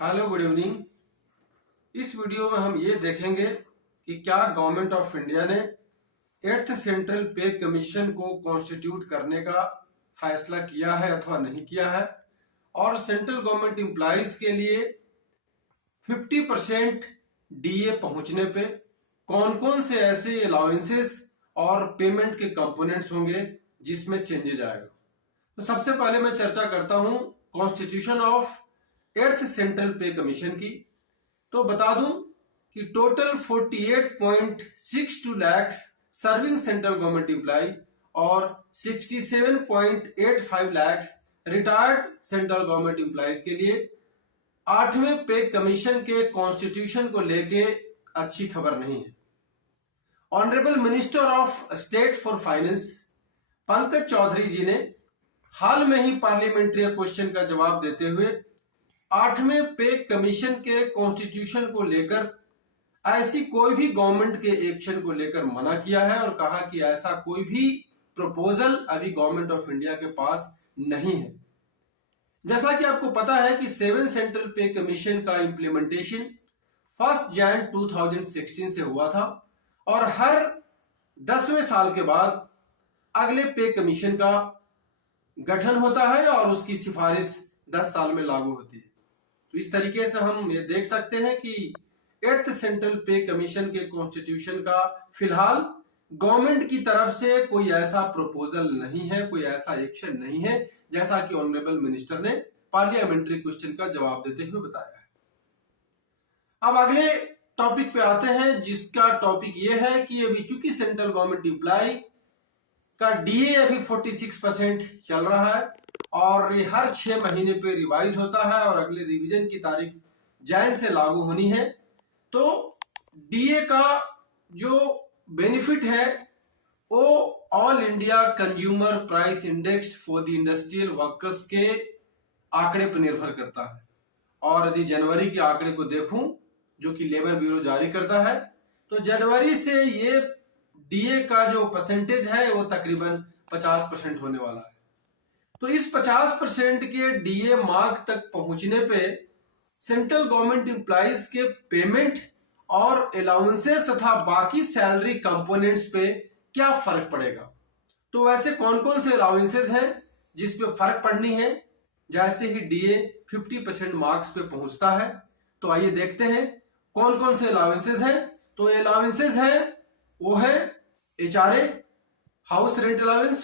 Hello good evening. इस video में हम ये देखेंगे कि क्या गवर्नमेंट ऑफ इंडिया ने 8th सेंट्रल पे कमीशन को कॉन्स्टिट्यूट करने का फैसला किया है अथवा नहीं किया है, और सेंट्रल गवर्नमेंट एम्प्लॉइज के लिए 50% डीए पहुंचने पे कौन कौन से ऐसे अलाउंसेस और पेमेंट के कंपोनेंट्स होंगे जिसमें चेंजेज आएगा। तो सबसे पहले मैं चर्चा करता हूं constitution of 8th central pay commission की। तो बता दूं कि total 48.62 lakhs serving central government employ और 67.85 lakhs retired central government employees के लिए 8वें पे कमीशन के कॉन्स्टिट्यूशन को लेके अच्छी खबर नहीं है। Honourable minister of state for finance Pankaj Chaudhary ji ने हाल में ही पार्लियामेंट्री क्वेश्चन का जवाब देते हुए 8वें पे कमीशन के कॉन्स्टिट्यूशन को लेकर ऐसी कोई भी गवर्नमेंट के एक्शन को लेकर मना किया है और कहा कि ऐसा कोई भी प्रपोजल अभी गवर्नमेंट ऑफ इंडिया के पास नहीं है। जैसा कि आपको पता है कि 7 सेंट्रल पे कमीशन का इंप्लीमेंटेशन 1 जनवरी 2016 से हुआ था और हर 10वें साल के बाद अगले पे कमीशन का गठन होता है और उसकी सिफारिश 10 साल में लागू होती है। तो इस तरीके से हम ये देख सकते हैं कि 8th सेंट्रल पे कमीशन के कॉन्स्टिट्यूशन का फिलहाल गवर्नमेंट की तरफ से कोई ऐसा प्रपोजल नहीं है, कोई ऐसा एक्शन नहीं है, जैसा कि ऑनरेबल मिनिस्टर ने पार्लियामेंट्री क्वेश्चन का जवाब देते हुए बताया है। अब अगले टॉपिक पे आते हैं, जिसका टॉपिक ये है कि अभी चूंकि सेंट्रल गवर्नमेंट एम्प्लॉय का डीए अभी 46% चल रहा है और ये हर 6 महीने पे रिवाइज होता है और अगले रिवीजन की तारीख जनवरी से लागू होनी है। तो डीए का जो बेनिफिट है वो all India consumer price index for the industrial workers के आंकड़े पर निर्भर करता है। और यदि जनवरी के आंकड़े को देखूं जो कि लेबर ब्यूरो जारी करता है, तो जनवरी से ये डीए का जो परसेंटेज है वो तकरीबन 50% होने वाला है। तो इस 50% के डीए मार्क तक पहुंचने पे सेंट्रल गवर्नमेंट एम्प्लॉइज के पेमेंट और अलाउंसेस तथा बाकी सैलरी कंपोनेंट्स पे क्या फर्क पड़ेगा। तो वैसे कौन कौन से अलाउंसेस हैं जिस पे फर्क पड़नी है जैसे ही डीए 50% मार्क्स पे पहुंचता है। तो आइए देखते हैं कौन कौन से अलाउंसेस हैं। तो अलाउंसेस हैं वो है HRA, house rent allowance,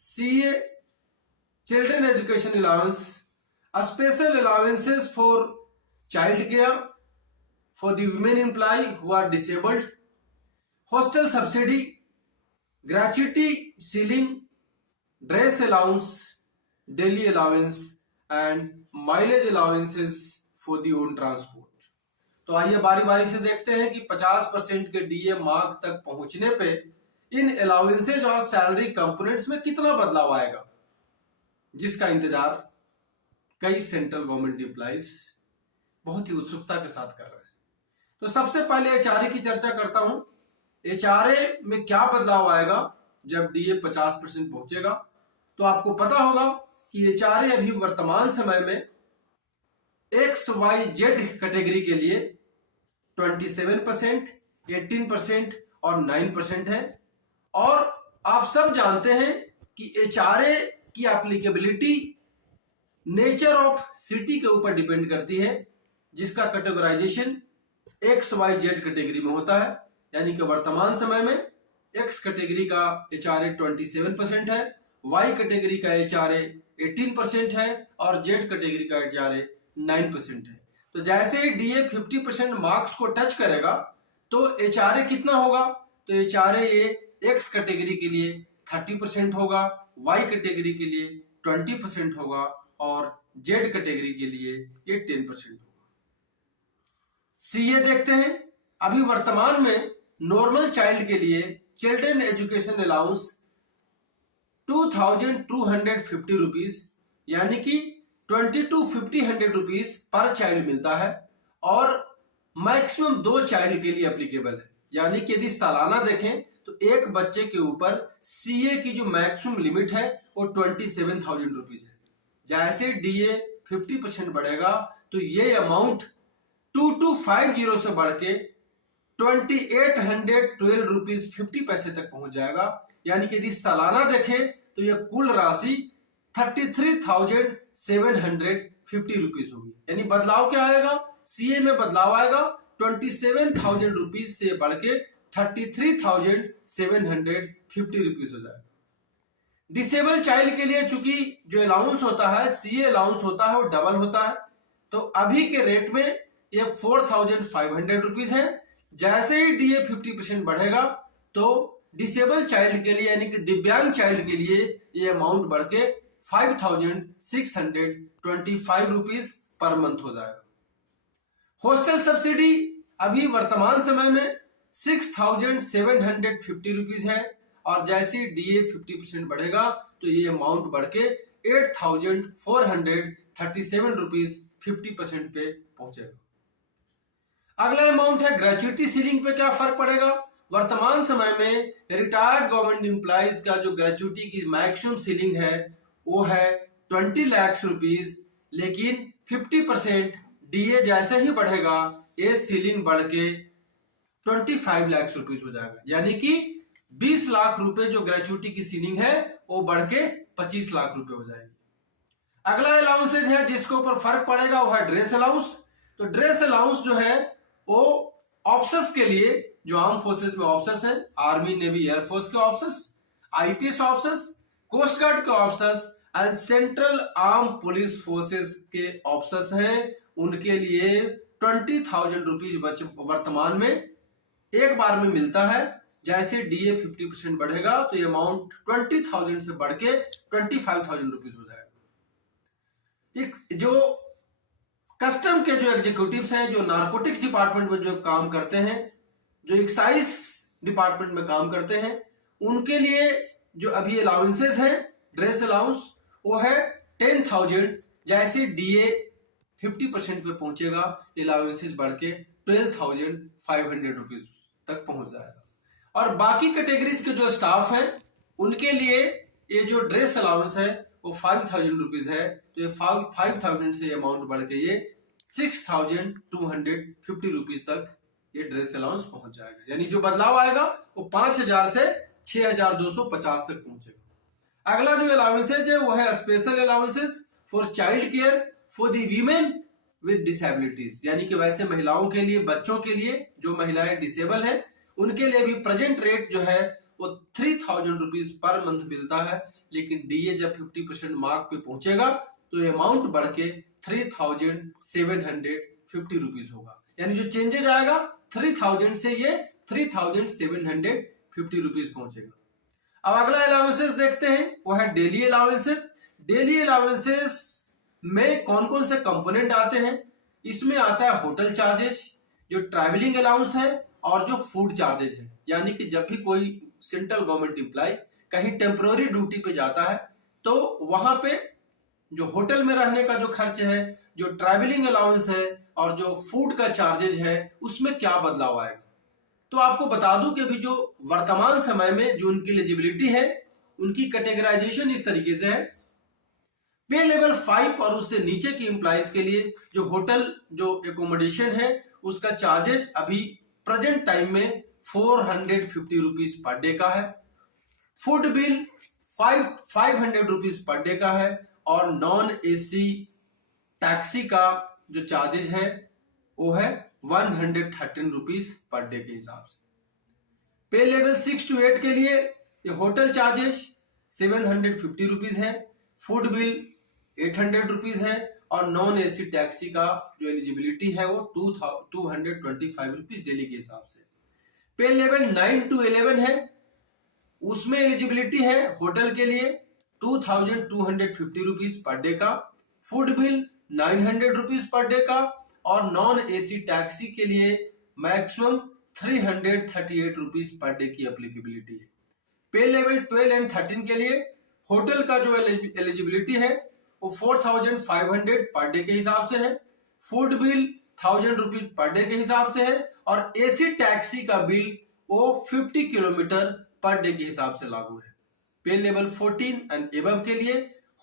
CA, children education allowance, special allowances for child care for the women employ who are disabled, hostel subsidy, gratuity ceiling, dress allowance, daily allowance and mileage allowances for the own transport. तो आइए बारी बारी से देखते हैं कि 50% के DA mark तक पहुंचने पे इन अलाउंसेज और सैलरी कंपोनेंट्स में कितना बदलाव आएगा, जिसका इंतजार कई सेंट्रल गवर्नमेंट एम्प्लॉइज बहुत ही उत्सुकता के साथ कर रहे हैं। तो सबसे पहले एचआरए की चर्चा करता हूं। एचआरए में क्या बदलाव आएगा जब डीए 50% पहुंचेगा। तो आपको पता होगा कि एचआरए अभी वर्तमान समय में XYZ कैटेगरी के लिए 27%, 18% और 9% है। और आप सब जानते हैं कि एचआरए की एप्लीकेबिलिटी नेचर ऑफ सिटी के ऊपर डिपेंड करती है, जिसका कैटेगराइजेशन XYZ कैटेगरी में होता है। यानी कि वर्तमान समय में X कैटेगरी का एचआरए 27% है, Y कैटेगरी का एचआरए 18% है और Z कैटेगरी का एचआरए 9% है। तो जैसे डीए 50% मार्क्स को टच करेगा तो एचआरए कितना होगा। तो एचआरए ये X कैटेगरी के लिए 30% होगा, Y कैटेगरी के लिए 20% होगा और Z कैटेगरी के लिए ये 10% होगा। सीए देखते हैं। अभी वर्तमान में नॉर्मल चाइल्ड के लिए चिल्ड्रन एजुकेशन अलाउंस 2250 रुपीज यानी कि 2250 रुपीज पर चाइल्ड मिलता है और मैक्सिमम 2 चाइल्ड के लिए एप्लीकेबल है। यानी कि यदि सालाना देखें तो एक बच्चे के ऊपर सीए की जो मैक्सिमम लिमिट है वो 27,000 रुपीज है। जैसे डीए 50% बढ़ेगा तो ये अमाउंट 2250 से बढ़ के 2812 रुपीज 50 पैसे तक पहुंच जाएगा। यानी कि यदि सालाना देखें तो यह कुल राशि 33,750 रुपीज होगी। यानी बदलाव क्या आएगा, सीए में बदलाव आएगा, 27,000 रुपीज से बढ़ के 33,750 रुपीज हो जाएगा। डिसेबल चाइल्ड के लिए चूंकि जो अलाउंस होता है, सीए अलाउंस होता है, वो डबल होता है, तो अभी के रेट में ये 4,500 रुपीज है। जैसे ही डीए 50% बढ़ेगा तो डिसेबल चाइल्ड के लिए यानी कि दिव्यांग चाइल्ड के लिए ये अमाउंट बढ़ के 5,625 रुपीज पर मंथ हो जाएगा। हॉस्टल सब्सिडी अभी वर्तमान समय में 6,750 रुपीज है, और जैसे डीए 50% बढ़ेगा तो ये अमाउंट बढ़ के 8,437 रुपीज 50% पे पहुंचेगा। अगला अमाउंट है ग्रेच्युटी सीलिंग पे क्या फर्क पड़ेगा। वर्तमान समय में रिटायर्ड गवर्नमेंट एम्प्लॉइज का जो ग्रेच्युटी की मैक्सिमम सीलिंग है वो है 20 लाख रुपीज, लेकिन 50% डीए जैसे ही बढ़ेगा ये सीलिंग बढ़ के 25 लाख रुपीज हो जाएगा। यानी कि 20 लाख रुपए जो ग्रेच्युटी की सीलिंग है वो बढ़ के 25 लाख रुपए हो जाएगी। अगला अलाउंसेज है जिसके ऊपर फर्क पड़ेगा वो है ड्रेस अलाउंस। तो ड्रेस अलाउंस जो है वो ऑफिसर्स के लिए, जो आर्म फोर्सेस में ऑफिसर्स हैं, आर्मी नेवी एयरफोर्स के officers, IPS officers, coast guard के officers and central arm police forces के ऑफिसर्स हैं, उनके लिए 20,000 रुपीज वर्तमान में एक बार में मिलता है। जैसे डीए 50% बढ़ेगा तो ये अमाउंट 20,000 से बढ़ के 25,000 रुपीज हो जाएगा। एक जो कस्टम के जो एग्जीक्यूटिव्स हैं, जो नारकोटिक्स डिपार्टमेंट में जो काम करते हैं, जो एक्साइज डिपार्टमेंट में काम करते हैं, उनके लिए जो अभी अलाउंसेस हैं ड्रेस अलाउंस वो है 10,000। जैसे डीए 50% पे पहुंचेगा अलाउंसेस बढ़ के 12,500 रुपीज तक पहुंच जाएगा। और बाकी कैटेगरीज के जो स्टाफ हैं उनके लिए ये जो ड्रेस अलाउंस है वो 5,000 रुपीज है, तो ये 5,000 से अमाउंट बढ़ के ये 6,250 रुपीज तक ये ड्रेस अलाउंस पहुंच जाएगा। यानी जो बदलाव आएगा वो 5,000 से 6,250 तक पहुंचेगा। अगला जो अलाउंसेज है वो है special allowances for child care for the women with disabilities. यानी कि वैसे महिलाओं के लिए, बच्चों के लिए, जो महिलाएं डिसेबल है उनके लिए भी प्रेजेंट रेट जो है वो 3,000 रुपीज पर मंथ मिलता है, लेकिन डीए जब 50% मार्क पे पहुंचेगा तो ये अमाउंट बढ़ के 3,750 रुपीज होगा। यानी जो चेंजेज आएगा 3,000 से ये 3,750 रुपीज पहुंचेगा। अब अगला अलाउंसेस देखते हैं वो है डेली अलाउंसेस। डेली अलाउंसेस में कौन कौन से कंपोनेंट आते हैं, इसमें आता है होटल चार्जेस, जो ट्रैवलिंग अलाउंस है, और जो फूड चार्जेस है। यानी कि जब भी कोई सेंट्रल गवर्नमेंट एम्प्लॉय कहीं टेम्पोररी ड्यूटी पे जाता है तो वहां पे जो होटल में रहने का जो खर्च है, जो ट्रैवलिंग अलाउंस है और जो फूड का चार्जेज है, उसमें क्या बदलाव आएगा। तो आपको बता दूं कि अभी जो वर्तमान समय में जो उनकी एलिजिबिलिटी है उनकी कैटेगराइजेशन इस तरीके से है। पे लेवल 5 और उससे नीचे की एम्प्लॉइज के लिए जो होटल जो एकोमोडेशन है उसका चार्जेस अभी प्रेजेंट टाइम में 450 रुपीज पर डे का है। Food bill 500 rupees per day का है, और नॉन एसी टैक्सी का जो चार्जेस है वो है 113 रुपीज पर डे के हिसाब से। पे लेवल 6 to 8 के लिए ये होटल चार्जेस 750 रुपीज है, फूड बिल 800 रुपीज है, और नॉन एसी टैक्सी का जो एलिजिबिलिटी है वो 225 रुपीज डेली के हिसाब से। पे लेवल 9 to 11 है, उसमें एलिजिबिलिटी है होटल के लिए 2,250 रुपीज पर डे का, food bill 900 rupees per day का, और नॉन एसी टैक्सी के लिए मैक्सिमम 338 रुपीज पर डे की एप्लीकेबिलिटी है। पे लेवल 12 एंड 13 के लिए होटल का जो एलिजिबिलिटी है वो 4,500 पर डे के हिसाब से है, food bill 1,000 rupees per day के हिसाब से है, और एसी टैक्सी का बिल वो 50 किलोमीटर पर डे के हिसाब से लागू है। पे लेवल 14 एंड एबव के लिए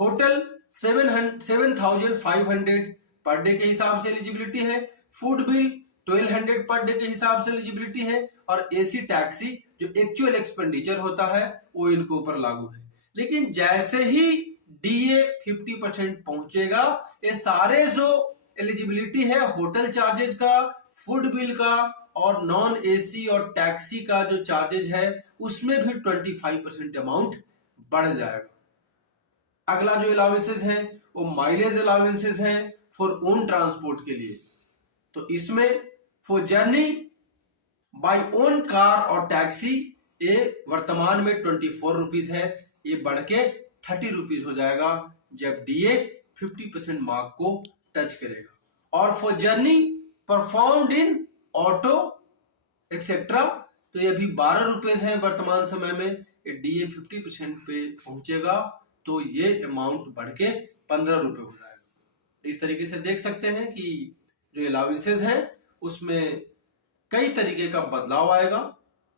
होटल 7,500 पर डे के हिसाब से एलिजिबिलिटी है, फूड बिल 1200 पर डे के हिसाब से एलिजिबिलिटी है, और एसी टैक्सी जो एक्चुअल एक्सपेंडिचर होता है वो इनके ऊपर लागू है। लेकिन जैसे ही डीए 50% पहुंचेगा, ये सारे जो एलिजिबिलिटी है होटल चार्जेज का, फूड बिल का और नॉन एसी और टैक्सी का जो चार्जेज है उसमें भी 25% अमाउंट बढ़ जाएगा। अगला जो अलाउंसेस है वो माइलेज अलाउंसेस है फॉर ओन ट्रांसपोर्ट के लिए। तो इसमें for journey by own car और टैक्सी ये वर्तमान में 24 रुपीज है, ये बढ़ के 30 रुपीज हो जाएगा जब डीए 50% मार्क को टच करेगा। और for journey performed in auto etcetera तो ये अभी 12 रुपीज है वर्तमान समय में, ये डीए 50% पे पहुंचेगा तो ये अमाउंट बढ़ के 15 रुपए हो जाएगा। इस तरीके से देख सकते हैं कि जो अलाउंसेस हैं उसमें कई तरीके का बदलाव आएगा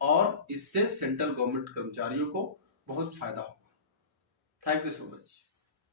और इससे सेंट्रल गवर्नमेंट कर्मचारियों को बहुत फायदा होगा। Thank you so much.